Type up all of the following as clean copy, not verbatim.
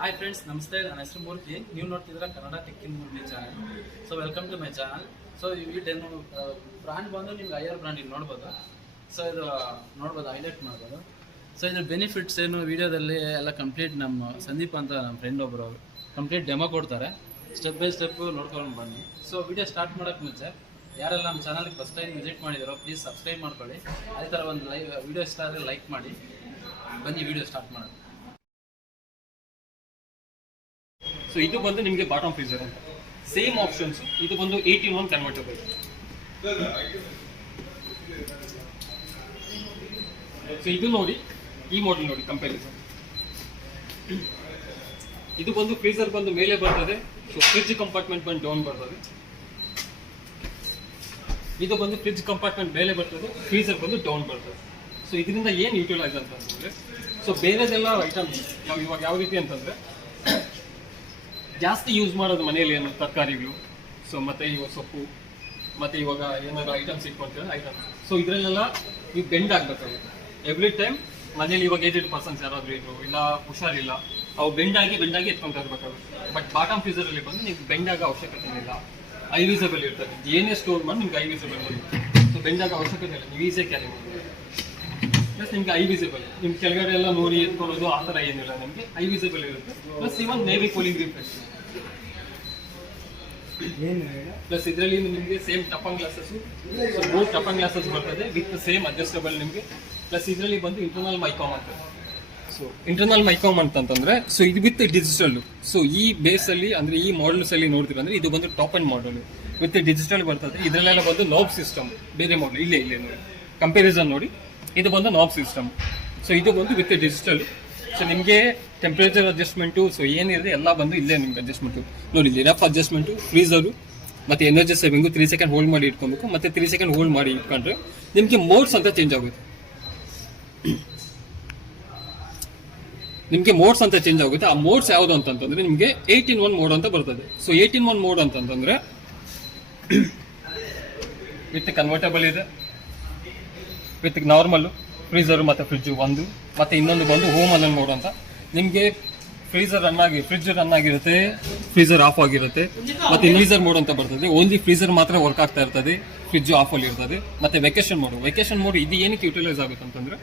Hi friends, ನಮಸ್ತೆ. ನನ್ನ ಹೆಸರು ಮೂರ್ತಿ. ನೀವು ನೋಡ್ತಿದ್ರೆ Kannada tech in Murthy channel. So welcome to my channel. So ಈ ವಿಡಿಯೋ ಬ್ರ್ಯಾಂಡ್ ಬಂದು ನಿಮ್ಗೆ ಐಆರ್ ಬ್ರ್ಯಾಂಡ್ ಇಲ್ಲಿ ನೋಡ್ಬೋದು. ಸೊ ಇದು ನೋಡ್ಬೋದು, ಹೈಲೈಟ್ ಮಾಡ್ಬೋದು. ಸೊ ಇದ್ರ ಬೆನಿಫಿಟ್ಸ್ ಏನು ವಿಡಿಯೋದಲ್ಲಿ ಎಲ್ಲ ಕಂಪ್ಲೀಟ್ ನಮ್ಮ ಸಂದೀಪ್ ಅಂತ ನಮ್ಮ ಫ್ರೆಂಡ್ ಒಬ್ಬರು ಕಂಪ್ಲೀಟ್ ಡೆಮೋ ಕೊಡ್ತಾರೆ. ಸ್ಟೆಪ್ ಬೈ ಸ್ಟೆಪ್ ನೋಡ್ಕೊಂಡು ಬನ್ನಿ. ಸೊ ವಿಡಿಯೋ ಸ್ಟಾರ್ಟ್ ಮಾಡೋಕ್ಕೆ ಮುಂಚೆ ಯಾರೆಲ್ಲ ನಮ್ಮ ಚಾನಲ್ಗೆ ಫಸ್ಟ್ ಟೈಮ್ ವಿಸಿಟ್ ಮಾಡಿದಾರೋ ಪ್ಲೀಸ್ ಸಬ್ಸ್ಕ್ರೈಬ್ ಮಾಡ್ಕೊಳ್ಳಿ. ಅದೇ ಥರ ಒಂದು ವಿಡಿಯೋ ಇಷ್ಟ ಆದರೆ ಲೈಕ್ ಮಾಡಿ. ಬನ್ನಿ ವಿಡಿಯೋ ಸ್ಟಾರ್ಟ್ ಮಾಡೋದು. ಸೊ ಇದು ಬಂದು ನಿಮಗೆ ಬಾಟಮ್ ಫ್ರೀಸರ್ ಅಂತ ಸೇಮ್ ಆಪ್ಷನ್ಸ್. ಇದು ಬಂದು 18-1 ಕನ್ವರ್ಟಬಲ್. ಸೊ ಇದು ನೋಡಿ, ಈ ಮಾಡೆಲ್ ನೋಡಿ ಕಂಪ್ಯಾರಿಸನ್. ಇದು ಬಂದು ಫ್ರೀಸರ್ ಬಂದು ಮೇಲೆ ಬರ್ತದೆ. ಸೊ ಫ್ರಿಡ್ಜ್ ಕಂಪಾರ್ಟ್ಮೆಂಟ್ ಬಂದು ಡೌನ್ ಬರ್ತದೆ. ಇದು ಬಂದು ಫ್ರಿಡ್ಜ್ ಕಂಪಾರ್ಟ್ಮೆಂಟ್ ಮೇಲೆ ಬರ್ತದೆ, ಫ್ರೀಸರ್ ಬಂದು ಡೌನ್ ಬರ್ತದೆ. ಸೊ ಇದರಿಂದ ಏನು ಯೂಟಿಲೈಸ್ ಅಂತಂದ್ರೆ, ಸೊ ಬೇರೆದೆಲ್ಲ ಐಟಮ್ಸ್ ಇವಾಗ ಯಾವ ರೀತಿ ಅಂತಂದ್ರೆ, ಜಾಸ್ತಿ ಯೂಸ್ ಮಾಡೋದು ಮನೆಯಲ್ಲಿ ಏನು ತರಕಾರಿಗಳು, ಸೊ ಮತ್ತೆ ಇವಾಗ ಸೊಪ್ಪು, ಮತ್ತೆ ಇವಾಗ ಏನಾದ್ರು ಐಟಮ್ಸ್ ಇಟ್ಕೊಳ್ತೀರ ಐಟಮ್ಸ್. ಸೊ ಇದರಲ್ಲೆಲ್ಲ ನೀವು ಬೆಂಡ್ ಆಗಬೇಕಾಗುತ್ತೆ ಎವ್ರಿ ಟೈಮ್. ಮನೇಲಿ ಇವಾಗ ಏಜೆಡ್ ಪರ್ಸನ್ಸ್ ಯಾರಾದರೂ ಇದ್ರು, ಇಲ್ಲ ಹುಷಾರಿಲ್ಲ, ಅವು ಬೆಂಡ್ ಆಗಿ ಎತ್ಕೊಂತ ಇರಬೇಕಾಗುತ್ತೆ. ಬಟ್ ಬಾಟಮ್ ಫ್ರೀಸರಲ್ಲಿ ಬಂದು ನೀವು ಬೆಂಡ್ ಆಗೋ ಅವಶ್ಯಕತೆ ಇಲ್ಲ, ಐವಿಸಬಲ್ ಇರ್ತದೆ. ಏನೇ ಸ್ಟೋರ್ ಮಾಡಿ ನಿಮ್ಗೆ ಐವಿಸಬಲ್ ಬರುತ್ತೆ. ಸೊ ಬೆಂಡ್ ಆಗೋ ಅವಶ್ಯಕತೆ ಇಲ್ಲ, ನೀವು ಈಸಿಯಾಗಿ ಕ್ಯಾರಿ ಮಾಡ್ಬೋದು. ಪ್ಲಸ್ ನಿಮ್ಗೆ ಐವಿಸಿಬಲ್, ನಿಮ್ ಕೆಳಗಡೆ ಎಲ್ಲ ನೋಡಿ ಎತ್ಕೊಳ್ಳೋದು ಆ ಥರ ಏನಿಲ್ಲ, ನಿಮಗೆ ಐವಿಸಿಬಲ್ ಇರುತ್ತೆ. ಪ್ಲಸ್ ಇವನ್ ನೇವಿ ಕೂಲಿಂಗ್ ರಿಫ್ರೆಶ್. ಪ್ಲಸ್ ಇದರಲ್ಲಿ ನಿಮಗೆ same toughen glasses, so 3 toughen glasses ಬರ್ತದೆ ವಿತ್ ಸೇಮ್ ಅಡ್ಜಸ್ಟಬಲ್ ನಿಮಗೆ. ಪ್ಲಸ್ ಇದರಲ್ಲಿ ಬಂದು ಇಂಟರ್ನಲ್ ಮೈಕಾಮ್ ಅಂತ. ಸೊ ಇಂಟರ್ನಲ್ ಮೈಕಾಮ್ ಅಂತಂದ್ರೆ, ಸೊ ಇದು ವಿತ್ ಡಿಜಿಟಲ್. ಸೊ ಈ ಬೇಸ್ ಅಲ್ಲಿ ಅಂದ್ರೆ ಈ ಮಾಡಲ್ಸ್ ಅಲ್ಲಿ ನೋಡ್ತೀರ ಅಂದ್ರೆ ಇದು ಬಂದು top and model with digital ಬರ್ತದೆ. ಇದರಲ್ಲೆಲ್ಲ ಬಂದು ನಾಬ್ ಸಿಸ್ಟಮ್ ಬೇರೆ ಮಾಡಲ್ ಇಲ್ಲೇ ನೋಡಿ ಕಂಪ್ಯಾರಿಸನ್ ನೋಡಿ. ಇದು ಬಂದು ನಾಬ್ ಸಿಸ್ಟಮ್. ಸೊ ಇದು ಬಂದು ವಿತ್ ಡಿಜಿಟಲ್. ಸೊ ನಿಮಗೆ ಟೆಂಪ್ರೇಚರ್ ಅಡ್ಜಸ್ಟ್ಮೆಂಟು, ಸೊ ಏನಿದೆ ಎಲ್ಲ ಬಂದು ಇಲ್ಲೇ ನಿಮ್ಗೆ ಅಡ್ಜಸ್ಟ್ಮೆಂಟು ನೋಡಿ. ಇಲ್ಲಿ ರಫ್ ಅಡ್ಜಸ್ಟ್ಮೆಂಟು, ಫ್ರೀಸರು, ಮತ್ತೆ ಎನರ್ಜಿ ಸೇವಿಂಗು 3 ಸೆಕೆಂಡ್ ಹೋಲ್ಡ್ ಮಾಡಿ ಇಟ್ಕೊಬೇಕು. ಮತ್ತೆ 3 ಸೆಕೆಂಡ್ ಹೋಲ್ಡ್ ಮಾಡಿ ಇಟ್ಕೊಂಡ್ರೆ ನಿಮಗೆ ಮೋಡ್ಸ್ ಅಂತ ಚೇಂಜ್ ಆಗುತ್ತೆ. ನಿಮಗೆ ಮೋಡ್ಸ್ ಅಂತ ಚೇಂಜ್ ಆಗುತ್ತೆ. ಆ ಮೋಡ್ಸ್ ಯಾವುದು ಅಂತಂದ್ರೆ ನಿಮಗೆ 18-1 ಮೋಡ್ ಅಂತ ಬರ್ತದೆ. ಸೊ 18-1 ಮೋಡ್ ಅಂತಂದ್ರೆ ವಿತ್ ಕನ್ವರ್ಟಬಲ್ ಇದೆ, ವಿತ್ ನಾರ್ಮಲ್ ಫ್ರೀಸರ್ ಮತ್ತೆ ಫ್ರಿಡ್ಜ್ ಒಂದು, ಮತ್ತೆ ಇನ್ನೊಂದು ಬಂದು ಹೋಮ್ ಅಲನ್ ಮೋಡ್ ಅಂತ. ನಿಮಗೆ ಫ್ರೀಸರ್ ಫ್ರಿಡ್ಜ್ ರನ್ ಆಗಿರುತ್ತೆ, ಫ್ರೀಸರ್ ಆಫ್ ಆಗಿರುತ್ತೆ. ಮತ್ತೆ ಇನ್ವೀಸರ್ ಮೋಡ್ ಅಂತ ಬರ್ತದೆ, ಓನ್ಲಿ ಫ್ರೀಸರ್ ಮಾತ್ರ ವರ್ಕ್ ಆಗ್ತಾ ಇರ್ತದೆ, ಫ್ರಿಡ್ಜ್ ಆಫ್ ಅಲ್ಲಿ ಇರ್ತದೆ. ಮತ್ತೆ ವೆಕೇಶನ್ ಮೋಡ್ ಇದು ಏನಕ್ಕೆ ಯೂಟಿಲೈಸ್ ಆಗುತ್ತೆ ಅಂತಂದ್ರೆ,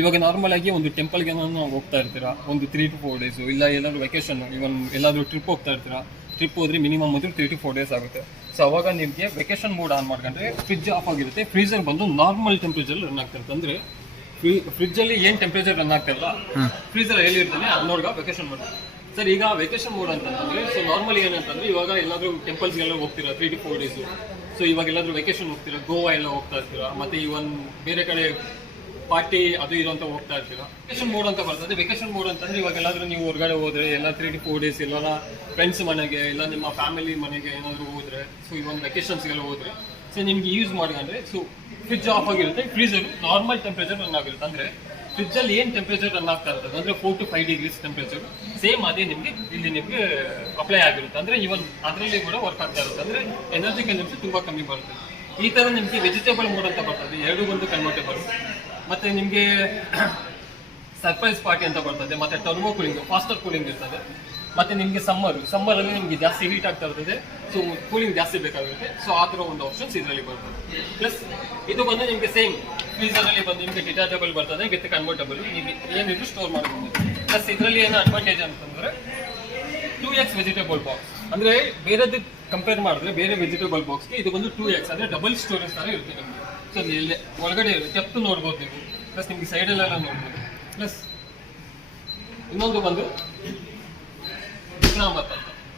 ಇವಾಗ ನಾರ್ಮಲ್ ಆಗಿ ಒಂದು ಟೆಂಪಲ್ಗೆ ನಾವು ಹೋಗ್ತಾ ಇರ್ತೀರಾ ಒಂದು 3 to 4 ಡೇಸ್, ಇಲ್ಲ ಎಲ್ಲಾದ್ರೂ ವೆಕೇಶನ್, ಇವನ್ ಎಲ್ಲಾದ್ರೂ ಟ್ರಿಪ್ ಹೋಗ್ತಾ ಇರ್ತೀರಾ. ಟ್ರಿಪ್ ಹೋದ್ರೆ ಮಿನಿಮಮ್ ಒಂದು 3 to 4 ಡೇಸ್ ಆಗುತ್ತೆ. ಸೊ ಅವಾಗ ನಿಮಗೆ ವೆಕೇಶನ್ ಮೋಡ್ ಆನ್ ಮಾಡ್ಕೊಂಡ್ರೆ ಫ್ರಿಡ್ಜ್ ಆಫ್ ಆಗಿರುತ್ತೆ, ಫ್ರೀಸರ್ ಬಂದು ನಾರ್ಮಲ್ ಟೆಂಪರೇಚರ್ ರನ್ ಆಗ್ತಾ ಇರುತ್ತೆ. ಅಂದ್ರೆ ಫ್ರಿಡ್ಜ್ ಅಲ್ಲಿ ಏನ್ ಟೆಂಪರೇಚರ್ ರನ್ ಆಗ್ತಿರಲ್ಲ, ಫ್ರೀಸರ್ ಎಲ್ಲಿ ಇರ್ತಾನೆ ಅದನ್ನೋರ್ಗ ವೆಕೇಶನ್ ಮೋಡ್. ಸರ್ ಈಗ ವೆಕೇಶನ್ ಮೋಡ್ ಅಂತಂದ್ರೆ, ಸೊ ನಾರ್ಮಲಿ ಏನಂತಂದ್ರೆ ಇವಾಗ ಎಲ್ಲಾದ್ರೂ ಟೆಂಪಲ್ಸ್ಗೆಲ್ಲ ಹೋಗ್ತೀರಾ 3 to 4 ಡೇಸ್. ಸೊ ಇವಾಗ ಎಲ್ಲಾದ್ರೂ ವೆಕೇಶನ್ ಹೋಗ್ತೀರಾ, ಗೋವಾ ಎಲ್ಲ ಹೋಗ್ತಾ ಇರ್ತೀರಾ, ಮತ್ತೆ ಇವನ್ ಬೇರೆ ಕಡೆ ಪಾರ್ಟಿ ಅದು ಇದು ಅಂತ ಹೋಗ್ತಾ ಇರ್ತೀರಾ, ವೆಕೇಶನ್ ಮೋಡ್ ಅಂತ ಬರ್ತದೆ. ವೆಕೇಶನ್ ಮೋಡ್ ಅಂತಂದ್ರೆ ಇವಾಗ ಎಲ್ಲಾದ್ರೂ ನೀವು ಹೊರಗಡೆ ಹೋದ್ರೆ, ಎಲ್ಲ 3 to 4 ಡೇಸ್, ಇಲ್ಲ ಫ್ರೆಂಡ್ಸ್ ಮನೆಗೆ, ಇಲ್ಲ ನಿಮ್ಮ ಫ್ಯಾಮಿಲಿ ಮನೆಗೆ ಏನಾದ್ರು ಹೋದ್ರೆ, ಸೊ ಇವನ್ ವೆಕೇಶನ್ಸ್ಗೆಲ್ಲ ಹೋದ್ರೆ, ಸೊ ನಿಮ್ಗೆ ಯೂಸ್ ಮಾಡ್ಕೊಂಡ್ರೆ, ಸೊ ಫ್ರಿಡ್ಜ್ ಆಫ್ ಆಗಿರುತ್ತೆ, ಫ್ರೀಸರ್ ನಾರ್ಮಲ್ ಟೆಂಪರೇಚರ್ ರನ್ ಆಗಿರುತ್ತೆ. ಅಂದ್ರೆ ಫ್ರಿಡ್ಜ್ ಅಲ್ಲಿ ಏನ್ ಟೆಂಪರೇಚರ್ ರನ್ ಆಗ್ತಾ ಇರ್ತದೆ ಅಂದ್ರೆ 4 to 5 ಡಿಗ್ರೀಸ್ ಟೆಂಪರೇಚರ್, ಸೇಮ್ ಅದೇ ನಿಮ್ಗೆ ಇಲ್ಲಿ ನಿಮ್ಗೆ ಅಪ್ಲೈ ಆಗಿರುತ್ತೆ. ಅಂದ್ರೆ ಇವನ್ ಅದರಲ್ಲಿ ಕೂಡ ವರ್ಕ್ ಆಗ್ತಾ ಇರುತ್ತೆ. ಅಂದ್ರೆ ಎನರ್ಜಿ ಕನ್ಸಂಪ್ಷನ್ ತುಂಬಾ ಕಮ್ಮಿ ಬರುತ್ತೆ. ಈ ತರ ನಿಮ್ಗೆ ವೆಜಿಟೇಬಲ್ ಮೋಡ್ ಅಂತ ಬರ್ತದೆ, 2 ಬಂದು ಕನ್ವರ್ಟೇಬಲ್. ಮತ್ತೆ ನಿಮ್ಗೆ ಸರ್ಪ್ರೈಸ್ ಪಾರ್ಟಿ ಅಂತ ಬರ್ತದೆ, ಮತ್ತೆ ಟರ್ಬೋ ಕೂಲಿಂಗ್, ಫಾಸ್ಟರ್ ಕೂಲಿಂಗ್ ಇರ್ತದೆ. ಮತ್ತೆ ನಿಮ್ಗೆ ಸಮ್ಮರ್ ಅಲ್ಲಿ ನಿಮ್ಗೆ ಜಾಸ್ತಿ ಹೀಟ್ ಆಗ್ತಾ ಇರ್ತದೆ, ಸೊ ಕೂಲಿಂಗ್ ಜಾಸ್ತಿ ಬೇಕಾಗುತ್ತೆ. ಸೊ ಆ ತರ ಒಂದು ಆಪ್ಷನ್ಸ್ ಇದರಲ್ಲಿ ಬರ್ತದೆ. ಪ್ಲಸ್ ಇದು ಬಂದು ನಿಮ್ಗೆ ಸೇಮ್ ಫ್ರೀಸರ್ ಅಲ್ಲಿ ಬಂದು ನಿಮ್ಗೆ ಡಿಟಾಚಬಲ್ ಬರ್ತದೆ ವಿತ್ ಕನ್ವರ್ಟಬಲ್, ನೀವು ಏನಿದ್ರು ಸ್ಟೋರ್ ಮಾಡಬಹುದು. ಪ್ಲಸ್ ಇದರಲ್ಲಿ ಏನು ಅಡ್ವಾಂಟೇಜ್ ಅಂತಂದ್ರೆ 2x ವೆಜಿಟೇಬಲ್ ಬಾಕ್ಸ್. ಅಂದ್ರೆ ಬೇರೆದು ಕಂಪೇರ್ ಮಾಡಿದ್ರೆ ಬೇರೆ ವೆಜಿಟೇಬಲ್ ಬಾಕ್ಸ್ಗೆ ಇದು ಬಂದು 2x, ಅಂದ್ರೆ ಡಬಲ್ ಸ್ಟೋರೇಜ್ ತರ ಇರುತ್ತೆ ನಿಮಗೆ. ಸೊ ಇಲ್ಲಿ ಒಳಗಡೆ ಡೆಪ್ತ್ ನೋಡ್ಬೋದು ನೀವು, ಪ್ಲಸ್ ನಿಮ್ಗೆ ಸೈಡಲ್ಲೆಲ್ಲ ನೋಡ್ಬೋದು. ಪ್ಲಸ್ ಇನ್ನೊಂದು ಬಂದು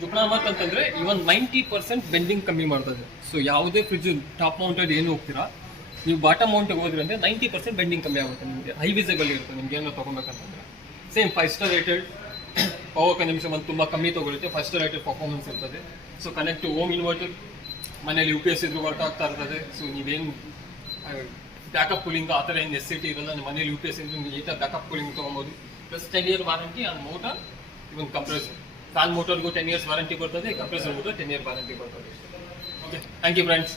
ಜುಕ್ನಾಮತ್ ಅಂತಂದ್ರೆ ಇವನ್ 90% ಬೆಂಡಿಂಗ್ ಕಮ್ಮಿ ಮಾಡ್ತದೆ. ಸೊ ಯಾವುದೇ ಫ್ರಿಡ್ಜ್ ಟಾಪ್ ಮೌಂಟೆಡ್ ಏನು ಹೋಗ್ತೀರಾ, ನೀವು ಬಾಟಮ್ ಮೌಂಟಿಗೆ ಹೋದ್ರೆ ಅಂದ್ರೆ 90% ಬೆಂಡಿಂಗ್ ಕಮ್ಮಿ ಆಗುತ್ತೆ. ನಿಮಗೆ ಹೈ ವಿಸಿಬಲ್ ಇರುತ್ತೆ ನಿಮ್ಗೆ ಏನೋ ತಗೋಬೇಕಂತಂದ್ರೆ. Same 5 star rated, power consumption ಒಂದು ತುಂಬ ಕಮ್ಮಿ ತಗೊಳುತ್ತೆ, 5 ಸ್ಟಾರ್ ರೇಟೆಡ್ ಪರ್ಫಾರ್ಮೆನ್ಸ್ ಇರ್ತದೆ. So connect to home inverter, ಮನೇಲಿ UPS ಇದ್ರು ವರ್ಕ್ ಆಗ್ತಾ ಇರ್ತದೆ. ಸೊ ನೀವೇನು ಬ್ಯಾಕಪ್ ಕೂಲಿಂಗ್ ಆ ಥರ ಏನು ನೆಸೆಸಿಟಿ ಇರಲ್ಲ, ನಿಮ್ಮ ಮನೇಲಿ UPS ಇದ್ರು ನೀವು ಈ ಥರ ಬ್ಯಾಕಪ್ ಕೂಲಿಂಗ್ ತೊಗೊಬೋದು. Plus 10 year warranty on motor, even compressor. Fan ಮೋಟರ್ಗೂ 10 years ವಾರಂಟಿ ಬರ್ತದೆ, ಕಂಪ್ರೆಸರ್ಗೂ 10 year ವಾರಂಟಿ ಬರ್ತದೆ. Okay, thank you friends.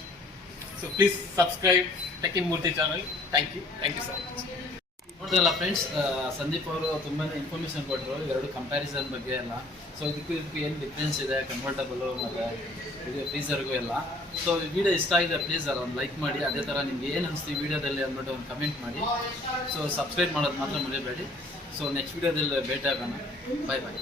So please subscribe tech in Murthy channel. Thank you so much. ನೋಡಿದ್ರಲ್ಲ ಫ್ರೆಂಡ್ಸ್, ಸಂದೀಪ್ ಅವರು ತುಂಬಾ ಇನ್ಫಾರ್ಮೇಷನ್ ಕೊಟ್ಟರು ಎರಡು ಕಂಪ್ಯಾರಿಸನ್ ಬಗ್ಗೆ ಎಲ್ಲ. ಸೊ ಇದಕ್ಕೂ ಏನು ಡಿಫ್ರೆನ್ಸ್ ಇದೆ ಕನ್ವರ್ಟಬಲು ಮತ್ತು ಇದು ಫ್ರೀಸರ್ಗೂ ಎಲ್ಲ. ಸೊ ವಿಡಿಯೋ ಇಷ್ಟ ಆಗಿದೆ ಪ್ಲೀಸ್ ಒಂದು ಲೈಕ್ ಮಾಡಿ. ಅದೇ ಥರ ನಿಮ್ಗೆ ಏನು ಅನಿಸ್ತು ಈ ವಿಡಿಯೋದಲ್ಲಿ ಅಂದ್ಬಿಟ್ಟು ಒಂದು ಕಮೆಂಟ್ ಮಾಡಿ. ಸೊ ಸಬ್ಸ್ಕ್ರೈಬ್ ಮಾಡೋದು ಮಾತ್ರ ಮರಿಬೇಡಿ. ಸೊ ನೆಕ್ಸ್ಟ್ ವಿಡಿಯೋದಲ್ಲಿ ಭೇಟಿ ಆಗೋಣ. ಬಾಯ್ ಬಾಯ್.